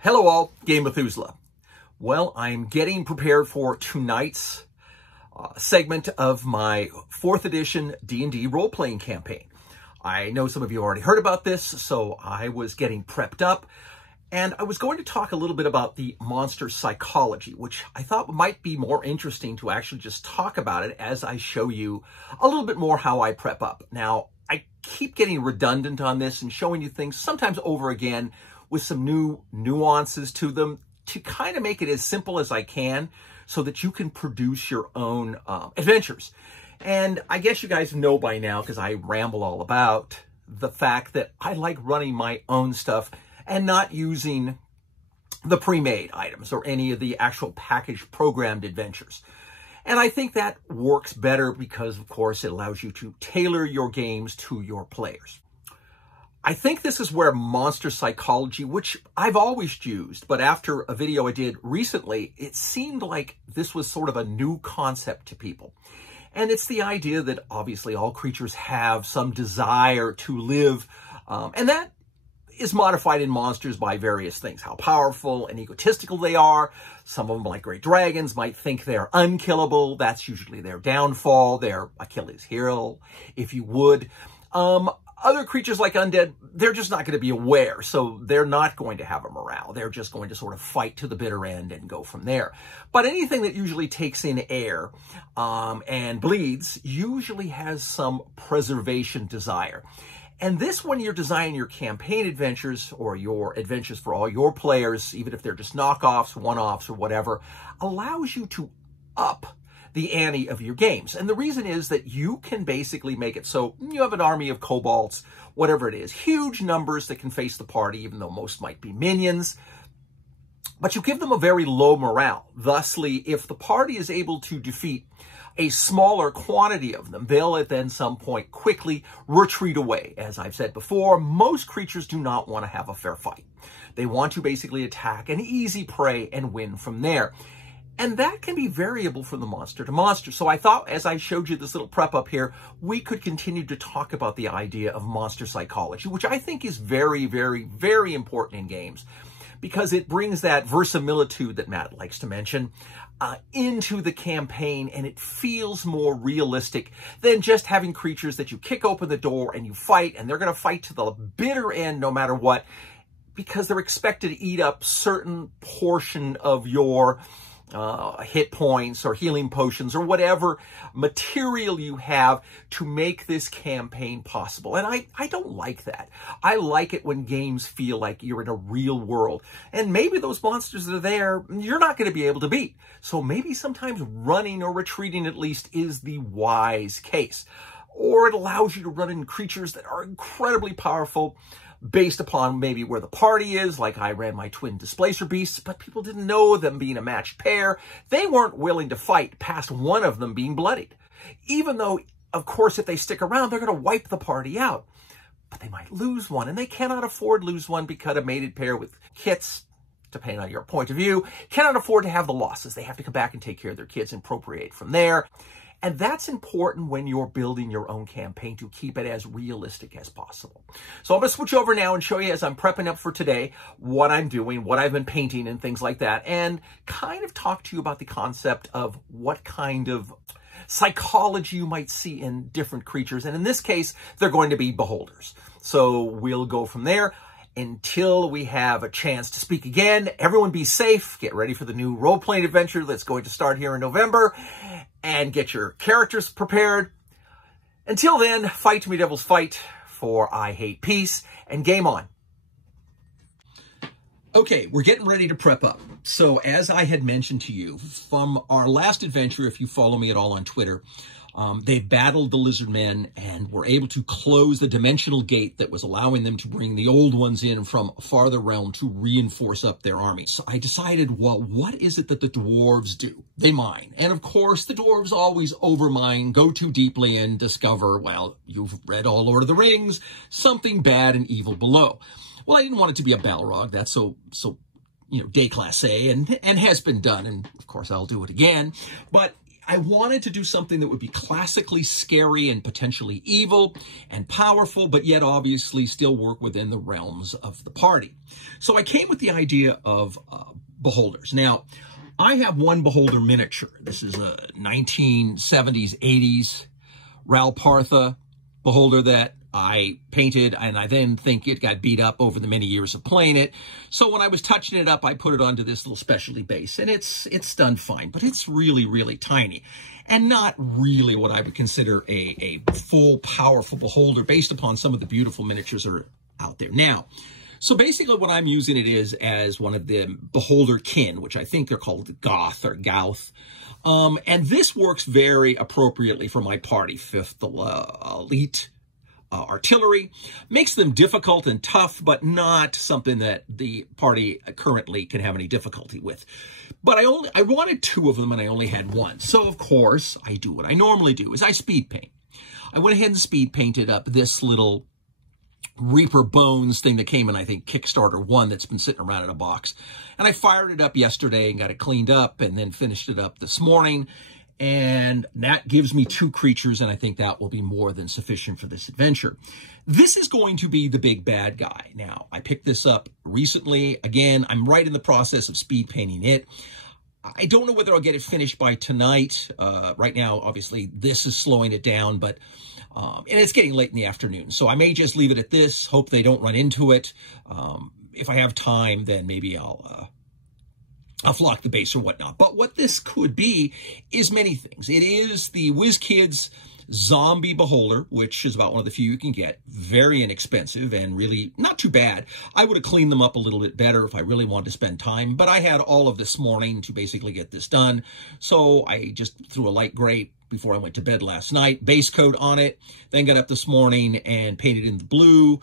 Hello all, Game Methuselah. Well, I'm getting prepared for tonight's segment of my 4th edition D&D role-playing campaign. I know some of you already heard about this, so I was getting prepped up, and I was going to talk a little bit about the monster psychology, which I thought might be more interesting to actually just talk about it as I show you a little bit more how I prep up. Now, I keep getting redundant on this and showing you things sometimes over again with some new nuances to them to kind of make it as simple as I can so that you can produce your own adventures. And I guess you guys know by now, because I ramble all about the fact that I like running my own stuff and not using the pre-made items or any of the actual packaged programmed adventures. And I think that works better because, of course, it allows you to tailor your games to your players. I think this is where monster psychology, which I've always used, but after a video I did recently, it seemed like this was sort of a new concept to people. And it's the idea that obviously all creatures have some desire to live, and that is modified in monsters by various things, how powerful and egotistical they are. Some of them, like great dragons, might think they're unkillable. That's usually their downfall, their Achilles heel, if you would. Other creatures like undead, they're just not going to be aware, so they're not going to have a morale. They're just going to sort of fight to the bitter end and go from there. But anything that usually takes in air and bleeds usually has some preservation desire. And this, when you're designing your campaign adventures or your adventures for all your players, even if they're just knockoffs, one-offs, or whatever, allows you to up the ante of your games. And the reason is that you can basically make it so you have an army of kobolds, whatever it is, huge numbers that can face the party, even though most might be minions. But you give them a very low morale. Thusly, if the party is able to defeat a smaller quantity of them, they'll at then some point quickly retreat away. As I've said before, most creatures do not want to have a fair fight. They want to basically attack an easy prey and win from there. And that can be variable from the monster to monster. So I thought, as I showed you this little prep up here, we could continue to talk about the idea of monster psychology, which I think is very, very, very important in games, because it brings that verisimilitude that Matt likes to mention into the campaign, and it feels more realistic than just having creatures that you kick open the door and you fight, and they're going to fight to the bitter end no matter what, because they're expected to eat up certain portion of your hit points or healing potions or whatever material you have to make this campaign possible. And I don't like that. I like it when games feel like you're in a real world. And maybe those monsters that are there, you're not going to be able to beat. So maybe sometimes running or retreating at least is the wise case. Or it allows you to run in creatures that are incredibly powerful, based upon maybe where the party is, like I ran my twin displacer beasts, but people didn't know them being a matched pair. They weren't willing to fight past one of them being bloodied. Even though, of course, if they stick around, they're going to wipe the party out. But they might lose one, and they cannot afford lose one because a mated pair with kits, depending on your point of view, cannot afford to have the losses. They have to come back and take care of their kids and procreate from there. And that's important when you're building your own campaign, to keep it as realistic as possible. So I'm going to switch over now and show you, as I'm prepping up for today, what I'm doing, what I've been painting and things like that, and kind of talk to you about the concept of what kind of psychology you might see in different creatures. And in this case, they're going to be beholders. So we'll go from there. Until we have a chance to speak again, everyone be safe. Get ready for the new role-playing adventure that's going to start here in November. And get your characters prepared. Until then, fight to me devils fight, for I hate peace, and game on. Okay, we're getting ready to prep up. So as I had mentioned to you, from our last adventure, if you follow me at all on Twitter, they battled the lizard men and were able to close the dimensional gate that was allowing them to bring the old ones in from a farther realm to reinforce up their army. So I decided, well, what is it that the dwarves do? They mine. And of course, the dwarves always overmine, go too deeply, and discover, well, you've read all Lord of the Rings, something bad and evil below. Well, I didn't want it to be a Balrog. That's so you know, déclassé and has been done. And of course, I'll do it again. But I wanted to do something that would be classically scary and potentially evil and powerful, but yet obviously still work within the realms of the party. So I came with the idea of beholders. Now, I have one beholder miniature. This is a 1970s, 80s Ral Partha beholder that I painted, and I then think it got beat up over the many years of playing it. So when I was touching it up, I put it onto this little specialty base, and it's done fine, but it's really, really tiny and not really what I would consider a full, powerful beholder based upon some of the beautiful miniatures that are out there. Now, so basically what I'm using it is as one of the beholder kin, which I think they're called Goth or Gouth. And this works very appropriately for my party, 5th Elite artillery. Makes them difficult and tough, but not something that the party currently can have any difficulty with. But I wanted 2 of them, and I only had 1. So, of course, I do what I normally do, is I speed paint. I went ahead and speed painted up this little Reaper Bones thing that came in, I think, Kickstarter 1 that's been sitting around in a box. And I fired it up yesterday and got it cleaned up and then finished it up this morning. And that gives me 2 creatures, and I think that will be more than sufficient for this adventure. This is going to be the big bad guy. Now, I picked this up recently. Again, I'm right in the process of speed painting it. I don't know whether I'll get it finished by tonight. Right now, obviously, this is slowing it down, but and it's getting late in the afternoon. So I may just leave it at this, hope they don't run into it. If I have time, then maybe I'll flock the base or whatnot. But what this could be is many things. It is the WizKids Zombie Beholder, which is about one of the few you can get. Very inexpensive and really not too bad. I would have cleaned them up a little bit better if I really wanted to spend time, but I had all of this morning to basically get this done. So I just threw a light gray before I went to bed last night, base coat on it, then got up this morning and painted in the blue,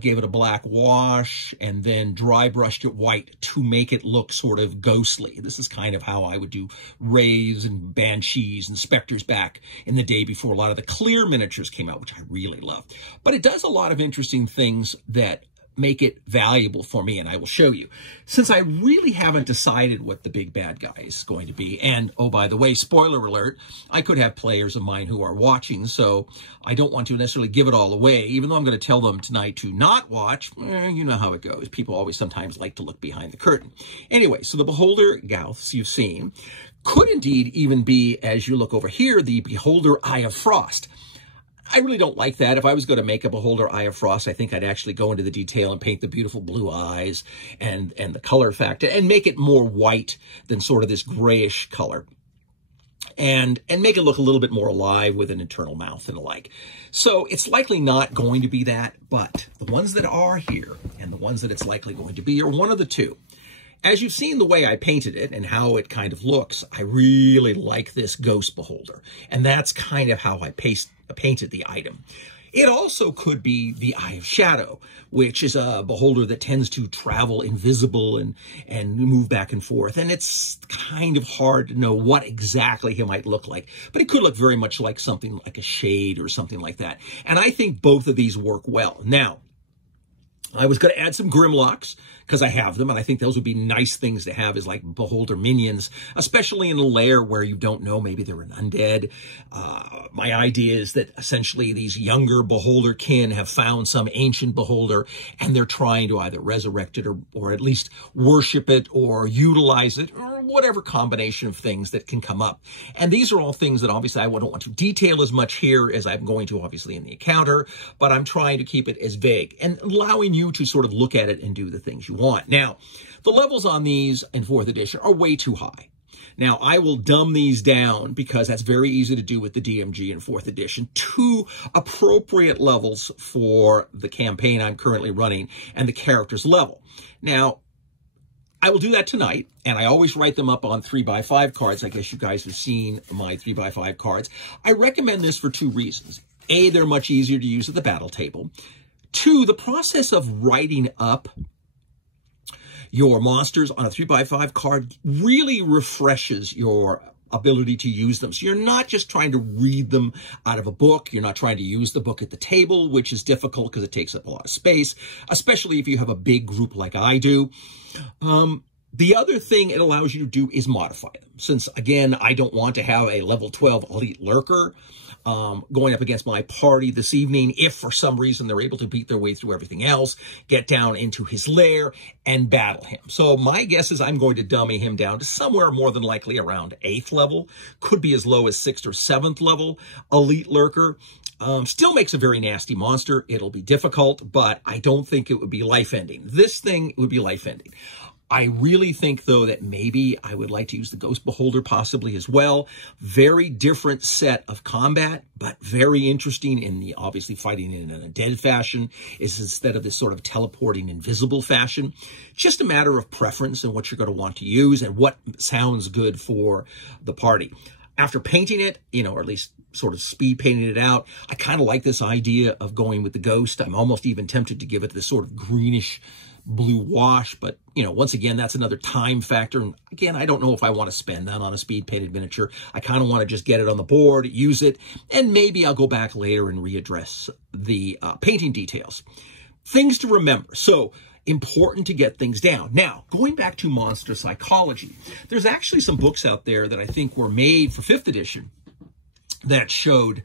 gave it a black wash, and then dry brushed it white to make it look sort of ghostly. This is kind of how I would do Wraiths and Banshees and Spectres back in the day before a lot of the clear miniatures came out, which I really love. But it does a lot of interesting things that make it valuable for me, and I will show you. Since I really haven't decided what the big bad guy is going to be, and oh, by the way, spoiler alert, I could have players of mine who are watching, so I don't want to necessarily give it all away, even though I'm going to tell them tonight to not watch. You know how it goes. People always sometimes like to look behind the curtain. Anyway, so the Beholder Gouths you've seen could indeed even be, as you look over here, the Beholder Eye of Frost. I really don't like that. If I was going to make a Beholder Eye of Frost, I think I'd actually go into the detail and paint the beautiful blue eyes and the color factor and make it more white than sort of this grayish color. And make it look a little bit more alive with an internal mouth and the like. So it's likely not going to be that, but the ones that are here and the ones that it's likely going to be are one of the 2. As you've seen the way I painted it and how it kind of looks, I really like this Ghost Beholder. And that's kind of how I painted the item. It also could be the Eye of Shadow, which is a beholder that tends to travel invisible and move back and forth. And it's kind of hard to know what exactly he might look like. But it could look very much like something like a Shade or something like that. And I think both of these work well. Now, I was going to add some Grimlocks because I have them, and I think those would be nice things to have as like beholder minions, especially in a lair where you don't know, maybe they're an undead. My idea is that essentially these younger beholder kin have found some ancient beholder, and they're trying to either resurrect it or at least worship it or utilize it, or whatever combination of things that can come up. And these are all things that obviously I don't want to detail as much here as I'm going to obviously in the encounter, but I'm trying to keep it as vague and allowing you to sort of look at it and do the things you want. Now, the levels on these in 4th edition are way too high. Now, I will dumb these down because that's very easy to do with the DMG in 4th edition to appropriate levels for the campaign I'm currently running and the character's level. Now, I will do that tonight, and I always write them up on 3x5 cards. I guess you guys have seen my 3x5 cards. I recommend this for 2 reasons. A, they're much easier to use at the battle table. 2, the process of writing up your monsters on a 3x5 card really refreshes your ability to use them. So you're not just trying to read them out of a book. You're not trying to use the book at the table, which is difficult because it takes up a lot of space, especially if you have a big group like I do. The other thing it allows you to do is modify them. Since, again, I don't want to have a level 12 elite lurker going up against my party this evening, if for some reason they're able to beat their way through everything else, get down into his lair, and battle him. So my guess is I'm going to dummy him down to somewhere more than likely around 8th level. Could be as low as 6th or 7th level elite lurker. Still makes a very nasty monster. It'll be difficult, but I don't think it would be life-ending. This thing would be life-ending. I really think, though, that maybe I would like to use the Ghost Beholder possibly as well. Very different set of combat, but very interesting in the obviously fighting in a dead fashion is instead of this sort of teleporting invisible fashion. Just a matter of preference and what you're going to want to use and what sounds good for the party. After painting it, or at least sort of speed painting it out, I kind of like this idea of going with the Ghost. I'm almost even tempted to give it this sort of greenish blue wash, but once again, that's another time factor. And again, I don't know if I want to spend that on a speed painted miniature. I kind of want to just get it on the board, use it, and maybe I'll go back later and readdress the painting details. Things to remember. So important to get things down. Now, going back to monster psychology, there's actually some books out there that I think were made for 5th edition that showed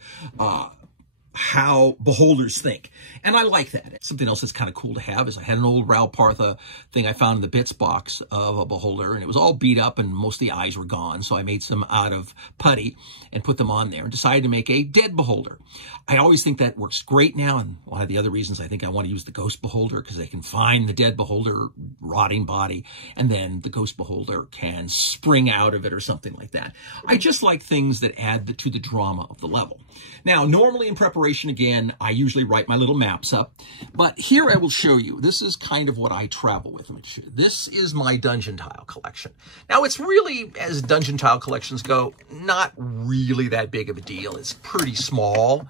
how beholders think. And I like that. Something else that's kind of cool to have is I had an old Ral Partha thing I found in the bits box of a beholder, and it was all beat up and most of the eyes were gone. So I made some out of putty and put them on there and decided to make a dead beholder. I always think that works great now. And one of the other reasons I think I want to use the ghost beholder, because they can find the dead beholder rotting body and then the ghost beholder can spring out of it or something like that. I just like things that add to the drama of the level. Now, normally in preparation, again, I usually write my little maps up, but here I will show you. This is kind of what I travel with. This is my dungeon tile collection. Now, it's really, as dungeon tile collections go, not really that big of a deal. It's pretty small,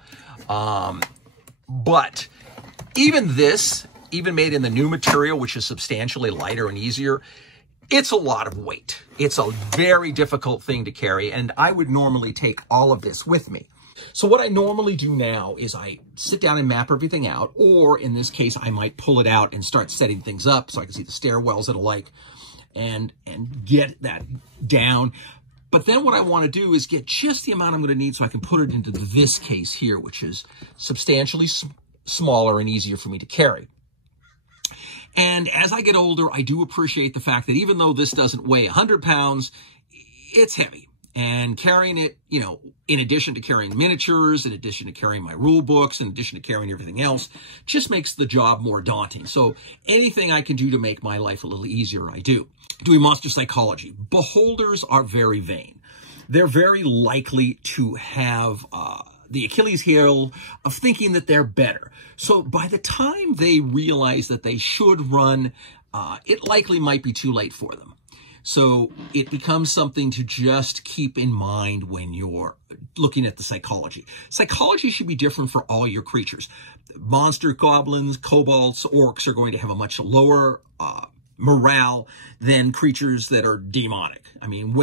but even this, even made in the new material, which is substantially lighter and easier, it's a lot of weight. It's a very difficult thing to carry, and I would normally take all of this with me. So what I normally do now is I sit down and map everything out, or in this case, I might pull it out and start setting things up so I can see the stairwells and the like, and get that down. But then what I want to do is get just the amount I'm going to need so I can put it into this case here, which is substantially smaller and easier for me to carry. And as I get older, I do appreciate the fact that even though this doesn't weigh 100 pounds, it's heavy. And carrying it, in addition to carrying miniatures, in addition to carrying my rule books, in addition to carrying everything else, just makes the job more daunting. So anything I can do to make my life a little easier, I do. Doing monster psychology. Beholders are very vain. They're very likely to have the Achilles heel of thinking that they're better. So by the time they realize that they should run, it likely might be too late for them. So it becomes something to just keep in mind when you're looking at the psychology. Psychology should be different for all your creatures. Monster, goblins, kobolds, orcs are going to have a much lower morale than creatures that are demonic. I mean,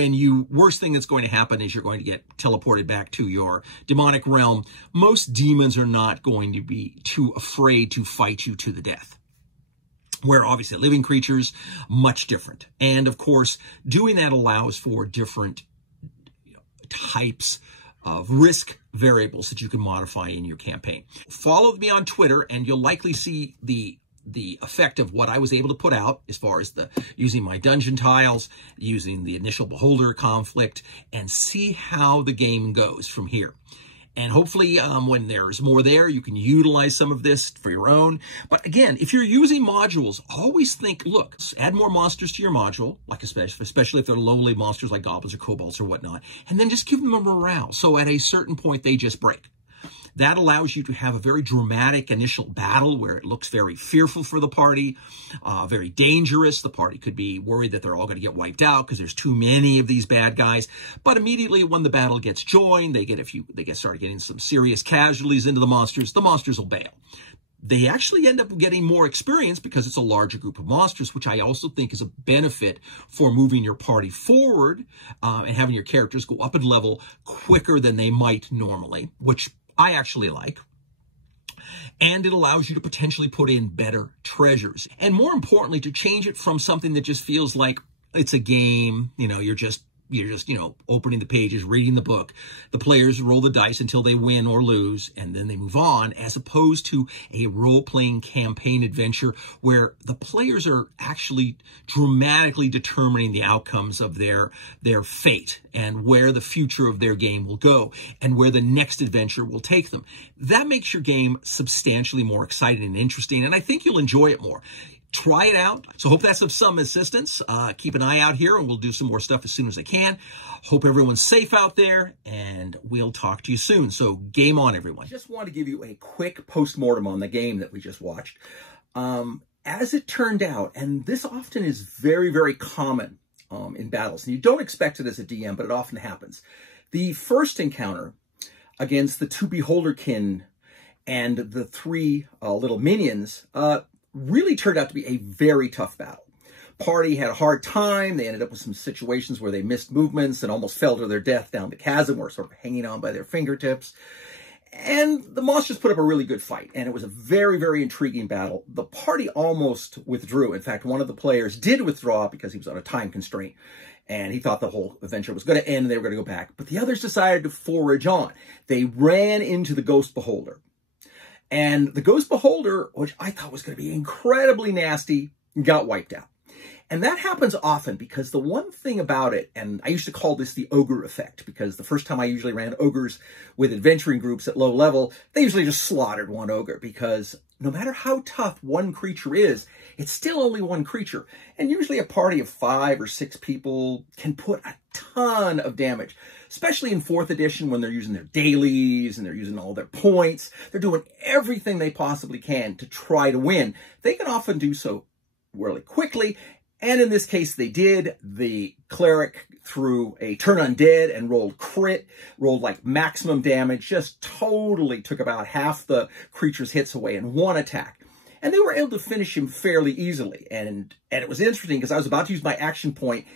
worst thing that's going to happen is you're going to get teleported back to your demonic realm. Most demons are not going to be too afraid to fight you to the death. Where obviously living creatures, much different. And of course, doing that allows for different types of risk variables that you can modify in your campaign. Follow me on Twitter and you'll likely see the effect of what I was able to put out as far as using my dungeon tiles, using the initial beholder conflict, and see how the game goes from here. And hopefully when there's more there, you can utilize some of this for your own. But again, if you're using modules, always think, look, add more monsters to your module, like especially if they're lowly monsters like goblins or kobolds or whatnot, and then just give them a morale. So at a certain point, they just break. That allows you to have a very dramatic initial battle where it looks very fearful for the party, very dangerous. The party could be worried that they're all going to get wiped out because there's too many of these bad guys. But immediately when the battle gets joined, they start getting some serious casualties into the monsters will bail. They actually end up getting more experience because it's a larger group of monsters, which I also think is a benefit for moving your party forward and having your characters go up in level quicker than they might normally, which I actually like. And it allows you to potentially put in better treasures. And more importantly, to change it from something that just feels like it's a game, you're just, opening the pages, reading the book. The players roll the dice until they win or lose, and then they move on, as opposed to a role-playing campaign adventure where the players are actually dramatically determining the outcomes of their fate and where the future of their game will go and where the next adventure will take them. That makes your game substantially more exciting and interesting, and I think you'll enjoy it more. Try it out. So hope that's of some assistance. Keep an eye out here, and we'll do some more stuff as soon as I can. Hope everyone's safe out there, and we'll talk to you soon. So game on, everyone. I just want to give you a quick post-mortem on the game that we just watched. As it turned out, and this often is very, very common in battles, and you don't expect it as a DM, but it often happens. The first encounter against the two Beholderkin and the three little minions really turned out to be a very tough battle. Party had a hard time. They ended up with some situations where they missed movements and almost fell to their death down the chasm, or sort of hanging on by their fingertips. And the monsters put up a really good fight, and it was a very, very intriguing battle. The party almost withdrew. In fact, one of the players did withdraw because he was on a time constraint, and he thought the whole adventure was going to end and they were going to go back. But the others decided to forage on. They ran into the Ghost Beholder. And the Ghost Beholder, which I thought was going to be incredibly nasty, got wiped out. And that happens often because the one thing about it, and I used to call this the ogre effect, because the first time I usually ran ogres with adventuring groups at low level, they usually just slaughtered one ogre, because no matter how tough one creature is, it's still only one creature. And usually a party of 5 or 6 people can put a ton of damage, especially in 4th edition when they're using their dailies and they're using all their points. They're doing everything they possibly can to try to win. They can often do so really quickly, and in this case they did. The cleric threw a turn undead and rolled crit, rolled like maximum damage, just totally took about half the creature's hits away in one attack. And they were able to finish him fairly easily. And it was interesting because I was about to use my action point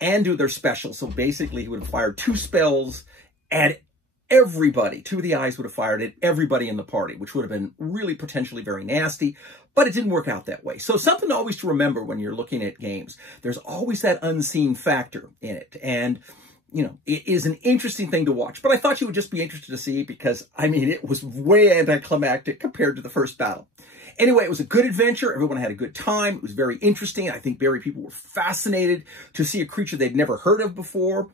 and do their special. So basically he would have fired 2 spells at everybody. 2 of the eyes would have fired at everybody in the party, which would have been really potentially very nasty, but it didn't work out that way. So something always to remember when you're looking at games. There's always that unseen factor in it. And it is an interesting thing to watch, but I thought you would just be interested to see, because, I mean, it was way anticlimactic compared to the first battle. Anyway, it was a good adventure. Everyone had a good time. It was very interesting. I think very people were fascinated to see a creature they'd never heard of before.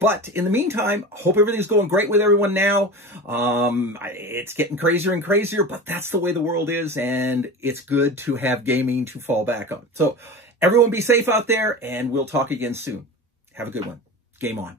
But in the meantime, I hope everything's going great with everyone now. It's getting crazier and crazier, but that's the way the world is, and it's good to have gaming to fall back on. So everyone be safe out there, and we'll talk again soon. Have a good one. Game on.